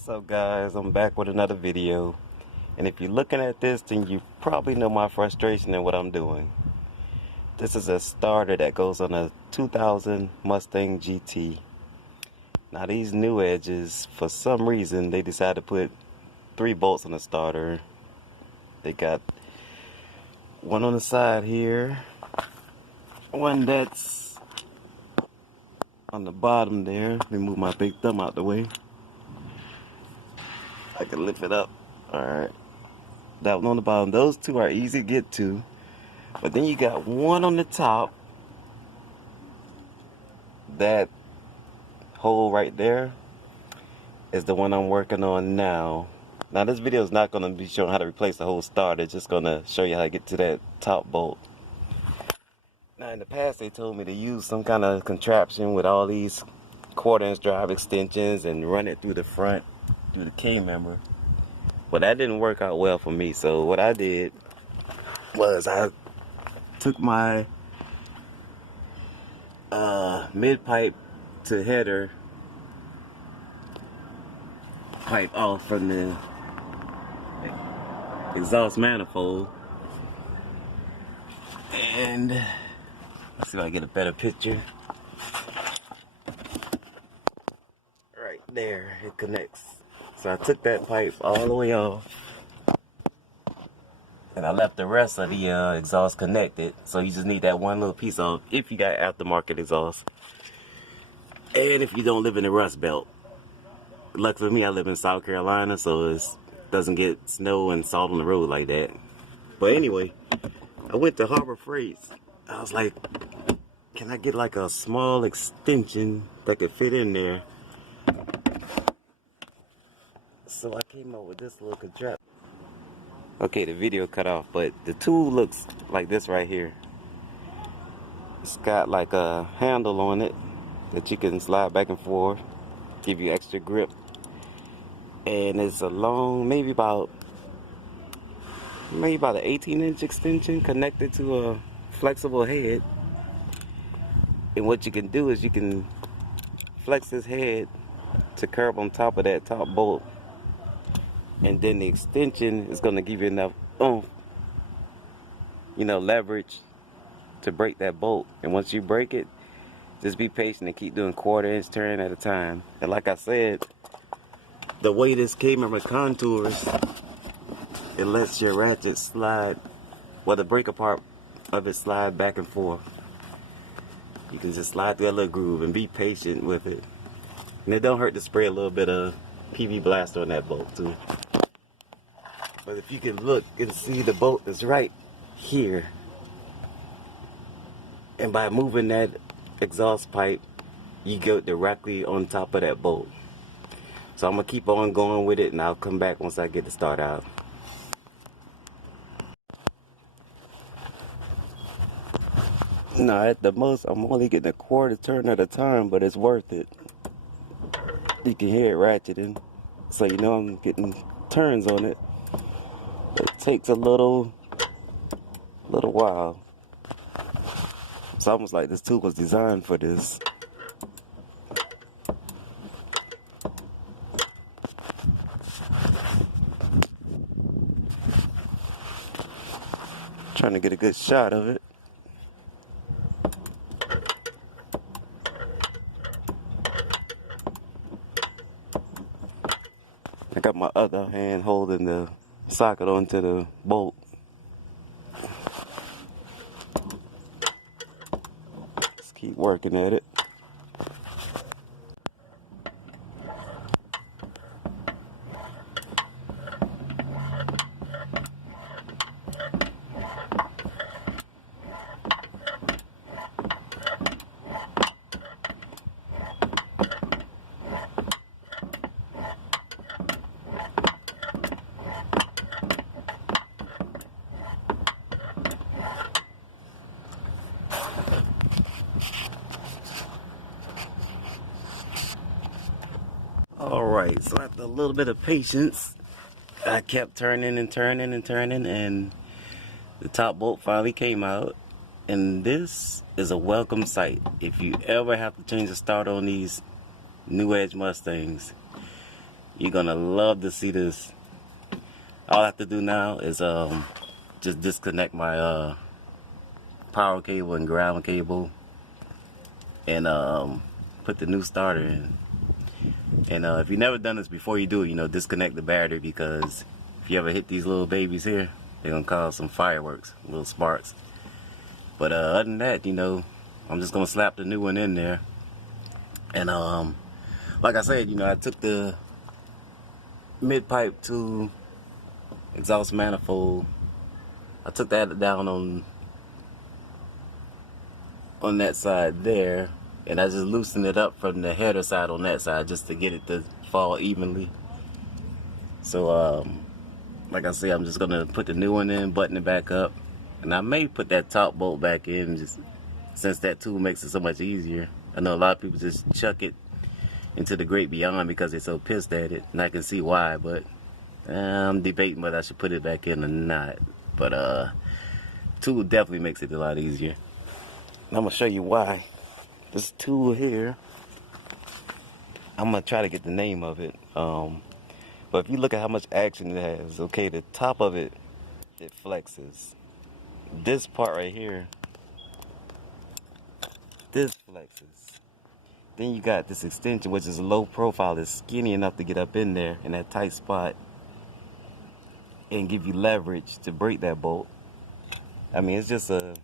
What's up guys, I'm back with another video, and if you're looking at this then you probably know my frustration in what I'm doing. This is a starter that goes on a 2000 Mustang GT. Now these new edges, for some reason they decided to put 3 bolts on the starter. They got one on the side here, one that's on the bottom there. Let me move my big thumb out the way. I can lift it up. Alright. That one on the bottom. Those two are easy to get to. But then you got one on the top. That hole right there is the one I'm working on now. Now this video is not going to be showing how to replace the whole starter. It's just going to show you how to get to that top bolt. Now in the past they told me to use some kind of contraption with all these 1/4" drive extensions and run it through the front, through the K-member. Well, that didn't work out well for me, so what I did was I took my mid-pipe to header pipe off from the exhaust manifold, and let's see if I can get a better picture. Right there, it connects. So I took that pipe all the way off, and I left the rest of the exhaust connected. So you just need that one little piece off if you got aftermarket exhaust, and if you don't live in the Rust Belt. Luckily for me, I live in South Carolina, so it doesn't get snow and salt on the road like that. But anyway, I went to Harbor Freights. I was like, can I get like a small extension that could fit in there? So I came up with this little contraption. Okay, the video cut off, but the tool looks like this right here. It's got like a handle on it that you can slide back and forth, give you extra grip. And it's a long, maybe about an 18-inch extension connected to a flexible head. And what you can do is you can flex this head to curve on top of that top bolt. And then the extension is going to give you enough leverage to break that bolt. And once you break it, just be patient and keep doing 1/4" turn at a time. And like I said, the way this K-member contours, it lets your ratchet slide, well, the breaker part of it slide back and forth. You can just slide through that little groove and be patient with it. And it don't hurt to spray a little bit of PV Blaster on that bolt too. But if you can look and see, the bolt is right here. And by moving that exhaust pipe, you go directly on top of that bolt. So I'm going to keep on going with it, and I'll come back once I get the start out. Now at the most, I'm only getting a 1/4 turn at a time, but it's worth it. You can hear it ratcheting, so you know I'm getting turns on it. It takes a little while. It's almost like this tool was designed for this. Trying to get a good shot of it. I got my other hand holding the socket onto the bolt. Just keep working at it. Alright, so after a little bit of patience, I kept turning and turning and turning, and the top bolt finally came out. And this is a welcome sight. If you ever have to change the starter on these new edge Mustangs, You're gonna love to see this. All I have to do now is just disconnect my power cable and ground cable and put the new starter in. And if you've never done this before, you do it, you know, disconnect the battery, because if you ever hit these little babies here, they're gonna cause some fireworks, little sparks. But other than that, you know, I'm just gonna slap the new one in there. And like I said, you know, I took the mid pipe to exhaust manifold. I took that down on that side there, and I just loosened it up from the header side on that side just to get it to fall evenly. So like I said, I'm just gonna put the new one in, button it back up, and I may put that top bolt back in, just since that tool makes it so much easier. I know a lot of people just chuck it into the great beyond because they're so pissed at it, and I can see why, but I'm debating whether I should put it back in or not. But tool definitely makes it a lot easier. And I'm gonna show you why. This tool here, I'm gonna try to get the name of it. But if you look at how much action it has, okay, the top of it, it flexes. This part right here, this flexes. Then you got this extension, which is low profile, it's skinny enough to get up in there in that tight spot and give you leverage to break that bolt. I mean, it's just I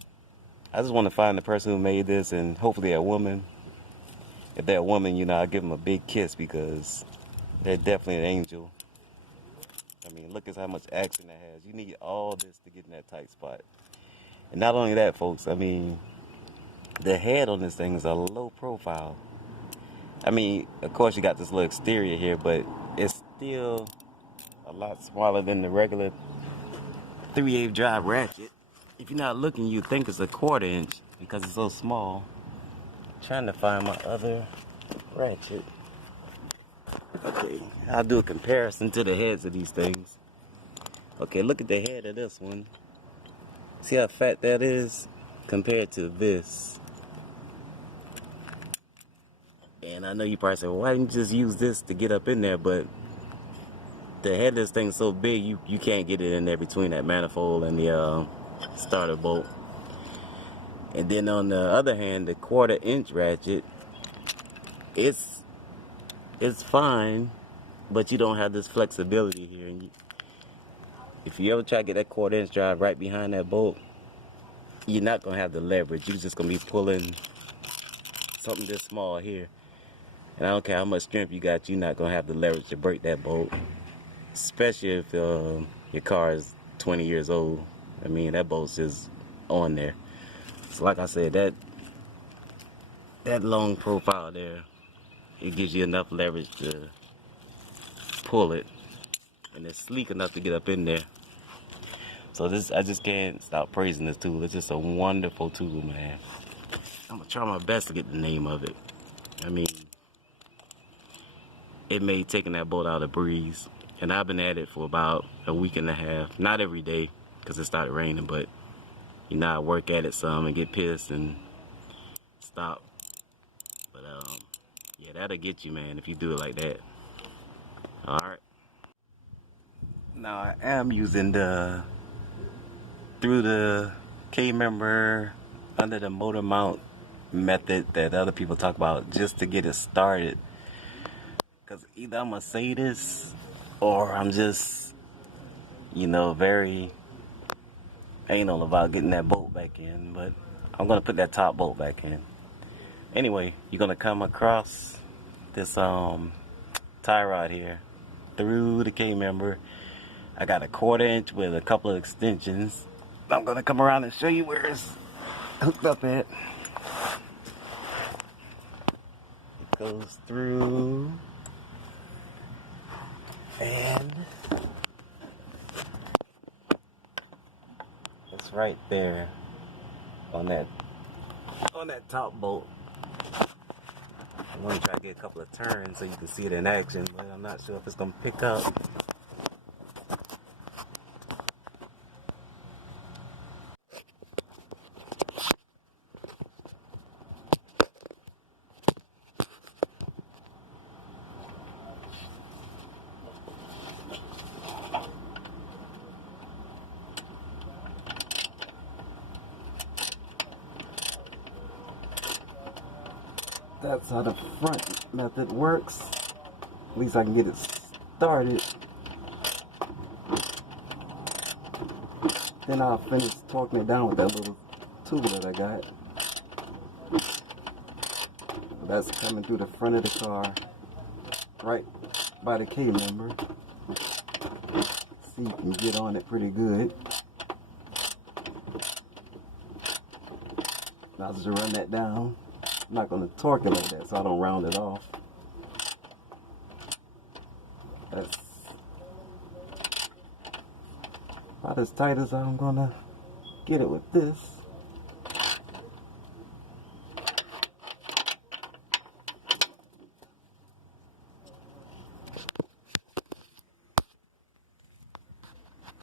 just want to find the person who made this, and hopefully a woman. If they're a woman, you know, I'll give them a big kiss, because they're definitely an angel. I mean, look at how much action that has. You need all this to get in that tight spot. And not only that, folks, I mean, the head on this thing is a low profile. I mean, of course you got this little exterior here, but it's still a lot smaller than the regular 3/8 drive ratchet. If you're not looking, you think it's a 1/4 inch because it's so small. I'm trying to find my other ratchet. Okay, I'll do a comparison to the heads of these things. Okay, look at the head of this one. See how fat that is compared to this. And I know you probably say, well, why didn't you just use this to get up in there? But the head of this thing is so big, you can't get it in there between that manifold and the starter bolt. And then on the other hand, the 1/4 inch ratchet, it's fine, but you don't have this flexibility here. And if you ever try to get that 1/4 inch drive right behind that bolt, you're not gonna have the leverage. You're just gonna be pulling something this small here. And I don't care how much strength you got, you're not gonna have the leverage to break that bolt. Especially if your car is 20 years old. I mean, that bolt's just on there. So like I said, that long profile there, it gives you enough leverage to pull it, and it's sleek enough to get up in there. So this, I just can't stop praising this tool. It's just a wonderful tool, man. I'm gonna try my best to get the name of it. I mean, it made taking that bolt out a breeze. And I've been at it for about a week and a half. Not every day, because it started raining, but you know, I work at it some and get pissed and stop. But yeah, that'll get you, man, if you do it like that. Alright. Now I am using through the K-member under the motor mount method that other people talk about, just to get it started. Because either I'm gonna say this, or I'm just, you know, very anal about getting that bolt back in. But I'm gonna put that top bolt back in. Anyway, you're gonna come across this tie rod here through the K-member. I got a 1/4 inch with a couple of extensions. I'm gonna come around and show you where it's hooked up at. It goes through, and it's right there on that top bolt. I'm gonna try to get a couple of turns so you can see it in action, but I'm not sure if it's gonna pick up. That's how the front method works. At least I can get it started. Then I'll finish torquing it down with that little tool that I got. That's coming through the front of the car, right by the K-member. See, you can get on it pretty good. I'll just run that down. I'm not going to torque it like that so I don't round it off. That's about as tight as I'm going to get it with this.